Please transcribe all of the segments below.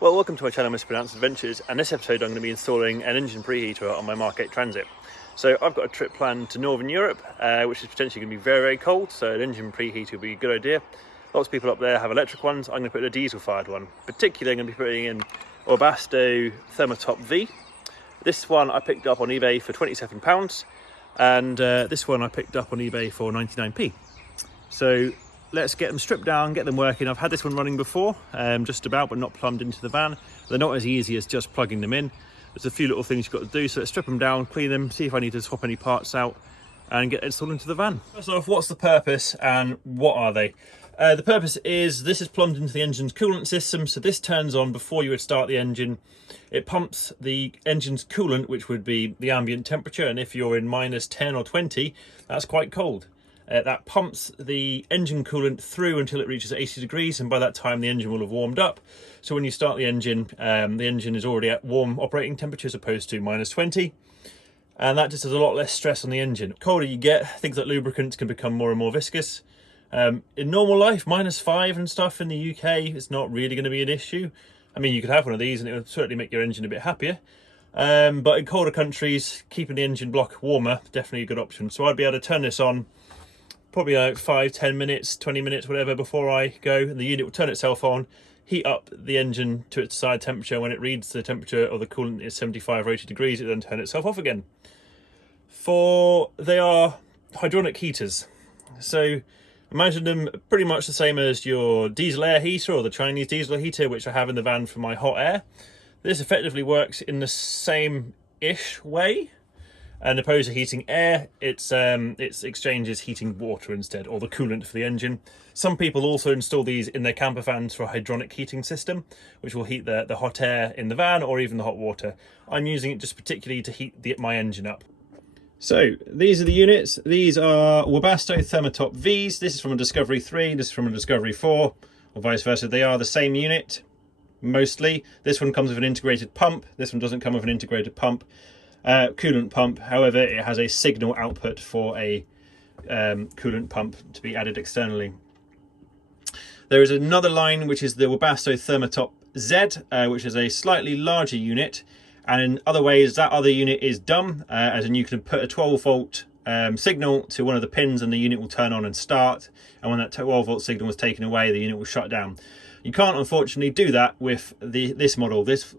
Well, welcome to my channel Mispronounced Adventures, and this episode I'm going to be installing an engine preheater on my Mark 8 Transit. So I've got a trip planned to Northern Europe, which is potentially going to be very, very cold, so an engine preheater would be a good idea. Lots of people up there have electric ones. I'm going to put a diesel-fired one. Particularly, I'm going to be putting in Webasto Thermo Top V. This one I picked up on eBay for £27, and this one I picked up on eBay for 99p. So let's get them stripped down, get them working. I've had this one running before, just about, but not plumbed into the van. They're not as easy as just plugging them in. There's a few little things you've got to do, so let's strip them down, clean them, see if I need to swap any parts out and get it installed into the van. First off, what's the purpose and what are they? The purpose is this is plumbed into the engine's coolant system, so this turns on before you would start the engine. It pumps the engine's coolant, which would be the ambient temperature, and if you're in minus 10 or 20, that's quite cold. That pumps the engine coolant through until it reaches 80 degrees, and by that time the engine will have warmed up. So when you start the engine is already at warm operating temperature as opposed to minus 20, and that just has a lot less stress on the engine. The colder you get, things like lubricants can become more and more viscous. In normal life, minus 5 and stuff in the UK, it's not really going to be an issue. I mean, you could have one of these and it would certainly make your engine a bit happier. But in colder countries, keeping the engine block warmer, definitely a good option. So I'd be able to turn this on probably like 5-10 minutes, 20 minutes, whatever, before I go, and the unit will turn itself on, heat up the engine to its desired temperature. When it reads the temperature of the coolant is 75 or 80 degrees, it then turn itself off again. They are hydronic heaters, so imagine them pretty much the same as your diesel air heater or the Chinese diesel heater, which I have in the van for my hot air. This effectively works in the same-ish way. And opposed to heating air, its exchange is heating water instead, or the coolant for the engine. Some people also install these in their camper vans for a hydronic heating system, which will heat the hot air in the van or even the hot water. I'm using it just particularly to heat my engine up. So these are the units. These are Webasto Thermo Top Vs. This is from a Discovery 3, this is from a Discovery 4, or vice versa. They are the same unit, mostly. This one comes with an integrated pump. This one doesn't come with an integrated pump. Coolant pump, however, it has a signal output for a coolant pump to be added externally. There is another line which is the Webasto Thermo Top Z, which is a slightly larger unit, and in other ways that other unit is dumb, as in you can put a 12-volt signal to one of the pins and the unit will turn on and start, and when that 12-volt signal was taken away, the unit will shut down. You can't unfortunately do that with this model. These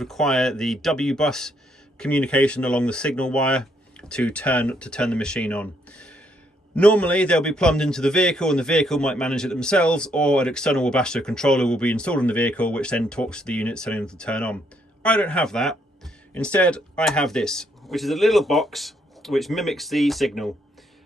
require the W-bus communication along the signal wire to turn the machine on. Normally they'll be plumbed into the vehicle and the vehicle might manage it themselves, or an external Webasto controller will be installed in the vehicle which then talks to the unit telling them to turn on. I don't have that. Instead I have this, which is a little box which mimics the signal.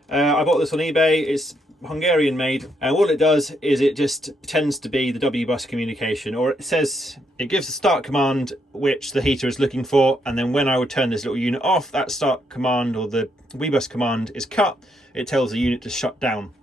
I bought this on eBay. It's Hungarian made, and what it does is it just pretends to be the W-bus communication, or it gives the start command which the heater is looking for, and then when I would turn this little unit off, that start command or the W-bus command is cut. It tells the unit to shut down.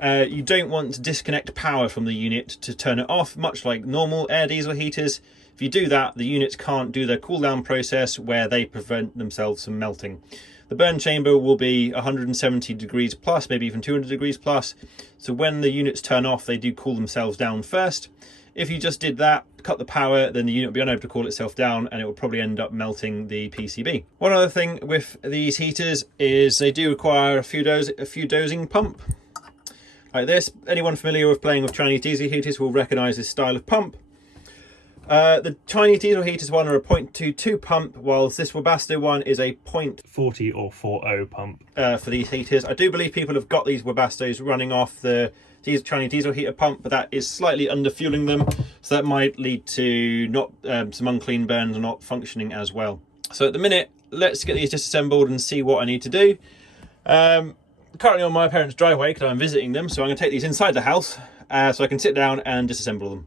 You don't want to disconnect power from the unit to turn it off, much like normal air diesel heaters. If you do that, the units can't do their cool down process where they prevent themselves from melting. The burn chamber will be 170 degrees plus, maybe even 200 degrees plus. So when the units turn off, they do cool themselves down first. If you just did that, cut the power, then the unit will be unable to cool itself down and it will probably end up melting the PCB. One other thing with these heaters is they do require a few dosing pump. Like this. Anyone familiar with playing with Chinese diesel heaters will recognize this style of pump. The Chinese diesel heaters one are a 0.22 pump, whilst this Webasto one is a 0.40 or 40 pump for these heaters. I do believe people have got these Webastos running off the Chinese diesel heater pump, but that is slightly under fueling them, so that might lead to some unclean burns or not functioning as well. So at the minute, let's get these disassembled and see what I need to do. Currently on my parents' driveway because I'm visiting them, so I'm going to take these inside the house so I can sit down and disassemble them.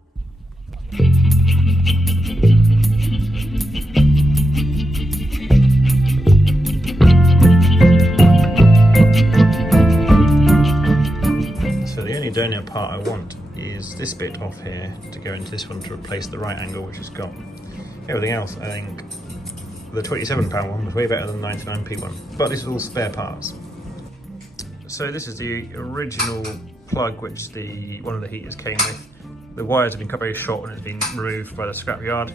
Donor part I want is this bit off here to go into this one to replace the right angle, which has got everything else. I think the £27 one was way better than the 99p one, but this is all spare parts. So this is the original plug which one of the heaters came with. The wires have been cut very short and it's been removed by the scrapyard,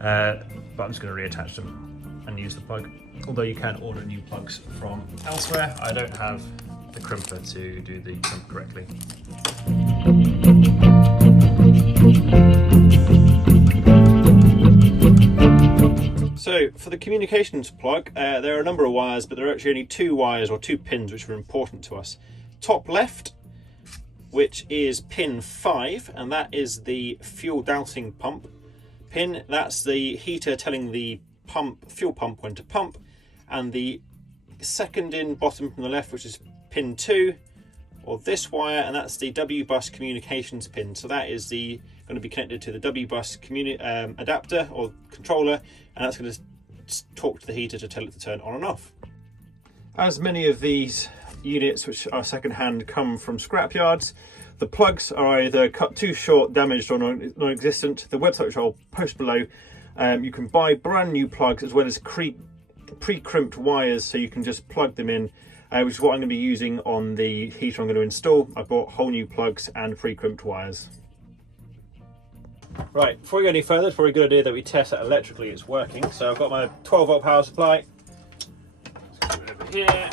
but I'm just going to reattach them and use the plug. Although you can order new plugs from elsewhere, I don't have the crimper to do the crimp correctly. So for the communications plug, there are a number of wires, but there are actually only 2 wires or 2 pins which are important to us. Top left, which is pin 5, and that is the fuel dousing pump pin. That's the heater telling the fuel pump when to pump. And the second in bottom from the left, which is pin 2, or this wire, and that's the W-bus communications pin. So that is going to be connected to the W-bus adapter or controller, and that's going to talk to the heater to tell it to turn on and off. As many of these units, which are second-hand, come from scrapyards, the plugs are either cut too short, damaged, or non-existent. The website, which I'll post below, you can buy brand new plugs as well as pre-crimped wires, so you can just plug them in, which is what I'm going to be using on the heater I'm going to install. I bought whole new plugs and pre-crimped wires. Right, before we go any further, it's probably a good idea that we test that electrically it's working. So I've got my 12-volt power supply. Let's put it over here.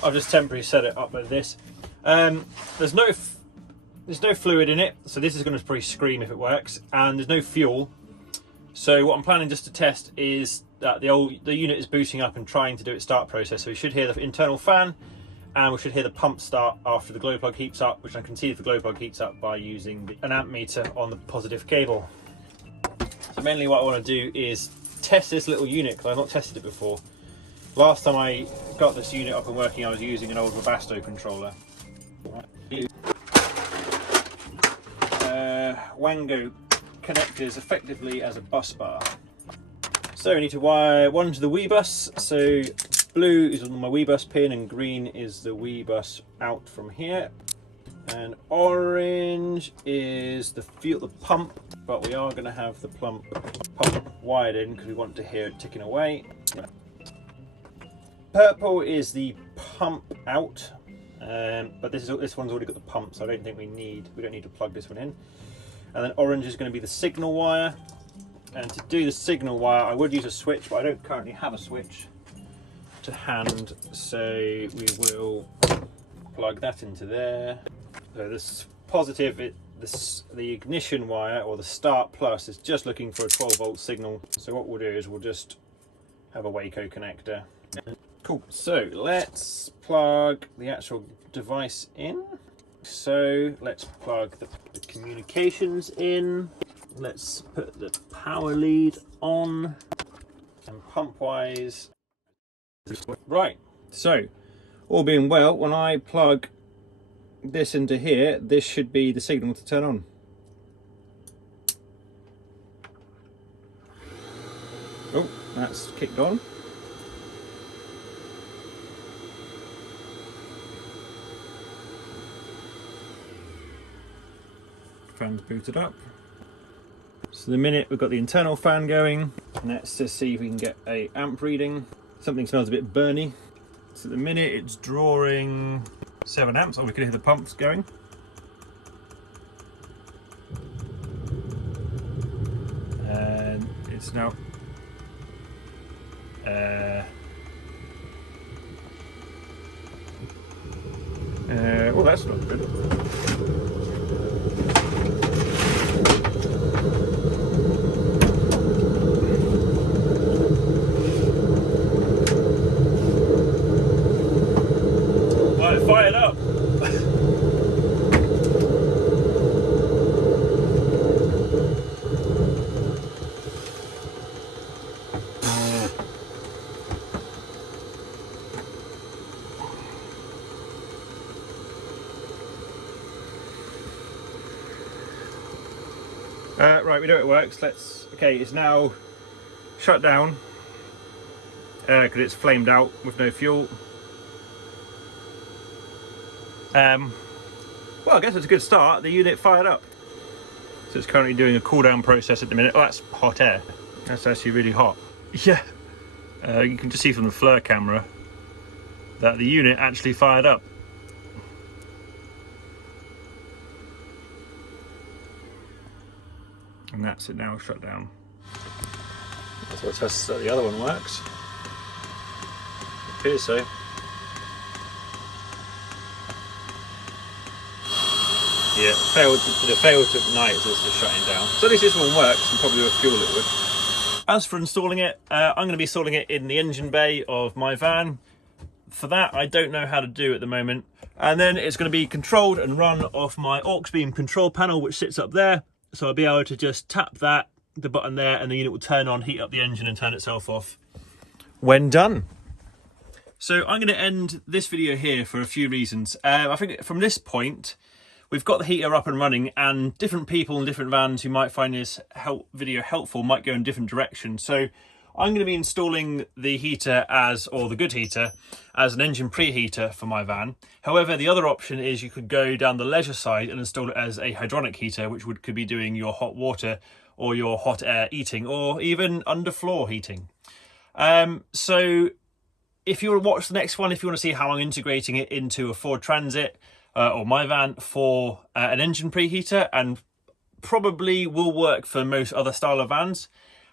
I've just temporarily set it up like this. There's no fluid in it, so this is going to probably scream if it works, and there's no fuel. So what I'm planning just to test is that the unit is booting up and trying to do its start process. So we should hear the internal fan, and we should hear the pump start after the glow plug heats up, which I can see if the glow plug heats up by using an amp meter on the positive cable. So mainly what I want to do is test this little unit, because I've not tested it before. Last time I got this unit up and working, I was using an old Webasto controller. Wango connectors effectively as a bus bar. So we need to wire one to the Webus. So blue is on my Webus pin and green is the Webus out from here. And orange is the pump, but we are going to have the pump wired in because we want to hear it ticking away. Purple is the pump out, but this one's already got the pump, so I don't think we don't need to plug this one in. And then orange is going to be the signal wire. And to do the signal wire, I would use a switch, but I don't currently have a switch to hand, so we will plug that into there. So this positive, the ignition wire, or the start plus, is just looking for a 12-volt signal. So what we'll do is we'll just have a Waco connector. Cool, so let's plug the actual device in. So let's plug the communications in. Let's put the power lead on, and pump wise. Right, so all being well, when I plug this into here, this should be the signal to turn on. Oh, that's kicked on. Fan's booted up. So the minute we've got the internal fan going, let's just see if we can get a amp reading. Something smells a bit burny. So the minute it's drawing 7 amps, oh, we can hear the pumps going. And it's now well, that's not good. Fired up. Right, we know it works. Okay, it's now shut down because it's flamed out with no fuel. Well, I guess it's a good start. The unit fired up. So it's currently doing a cool down process at the minute. Oh, that's hot air. That's actually really hot. Yeah. You can just see from the FLIR camera that the unit actually fired up. And that's it now shut down. So I'll test that the other one works. It appears so. Yeah, it failed to ignite as it's just shutting down. So at least this one works, and probably with fuel it would. As for installing it, I'm going to be installing it in the engine bay of my van. For that, I don't know how to do at the moment. And then it's going to be controlled and run off my aux beam control panel, which sits up there. So I'll be able to just tap that, the button there, and the unit will turn on, heat up the engine and turn itself off when done. So I'm going to end this video here for a few reasons. I think from this point, we've got the heater up and running, and different people in different vans who might find this video helpful might go in different directions. So I'm going to be installing the heater or the good heater, as an engine preheater for my van. However, the other option is you could go down the leisure side and install it as a hydronic heater, which could be doing your hot water or your hot air heating, or even underfloor heating. So if you want to watch the next one, if you want to see how I'm integrating it into a Ford Transit or my van for an engine preheater, and probably will work for most other style of vans.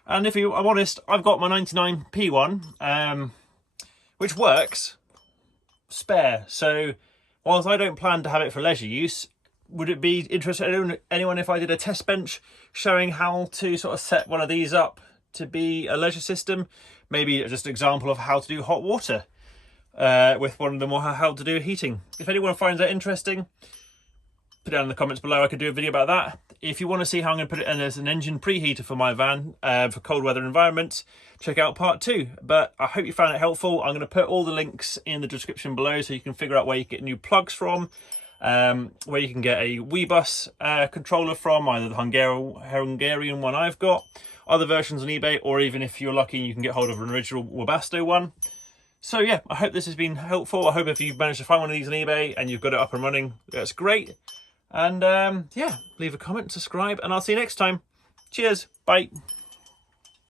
And if I'm honest, I've got my 99p one, which works, spare. So whilst I don't plan to have it for leisure use, would it be interesting to anyone if I did a test bench showing how to sort of set one of these up to be a leisure system? Maybe just an example of how to do hot water with one of them, or how to do heating. If anyone finds that interesting, put it down in the comments below. I could do a video about that. If you want to see how I'm going to put it in as an engine preheater for my van for cold weather environments, check out part 2. But I hope you found it helpful. I'm going to put all the links in the description below so you can figure out where you get new plugs from, where you can get a Webasto controller from, either the Hungarian one I've got, other versions on eBay, or even if you're lucky you can get hold of an original Webasto one. So yeah, I hope this has been helpful. I hope if you've managed to find one of these on eBay and you've got it up and running, that's great. And yeah, leave a comment, subscribe, and I'll see you next time. Cheers, bye.